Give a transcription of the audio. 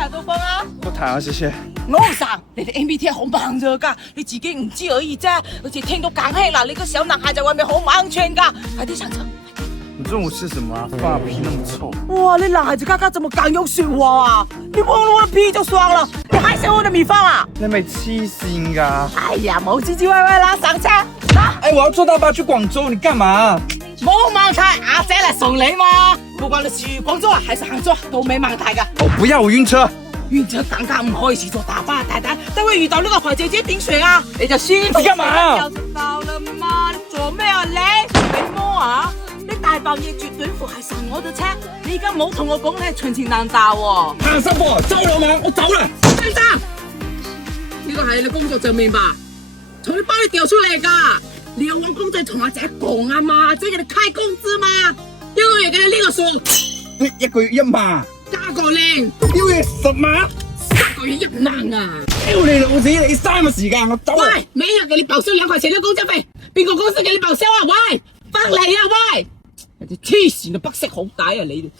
睇到風啊？我睇下，謝謝。歐生，你哋 MBTI 好猛熱噶，你自己唔知而已啫。而且天都咁黑啦，你個小男孩在外面好安全噶。快啲上車。你中午吃什麼啊？發脾那麼臭。哇，你男孩子家家怎麼敢用說話啊？你碰了我的屁就算了，你還想我的米飯啊？你咪黐線噶！哎呀，冇唧唧歪歪啦，上車。哎，我要坐大巴去廣州，你幹嘛？冇問題，阿姐嚟送你嘛。不管你去廣州啊，還是杭州，都沒問題噶。我不要，我暈車。暈車剛剛唔可以去坐大巴，太太，待會遇到那個壞姐姐頂水啊！你就先。你幹嘛？就知道了嘛，你做咩啊你？你摸啊？你大半夜絕對符係上我的車，你而家冇同我講你係純情難打喎。潘師傅，周老闆，我走啦。先生，呢個係你工作證明吧？從你包裏掉出嚟噶。你有揾工仔同阿姐講啊嘛，即係你開工資嘛，一個月給你呢個數。一個月1萬，加個零，一個月10萬3個月1萬啊！屌你老子，你嘥我時間，我走啦。喂，每日給你報銷2塊錢的工資費，邊個公司給你報銷啊？喂，翻嚟啊喂！你黐線啊，北色好大啊你！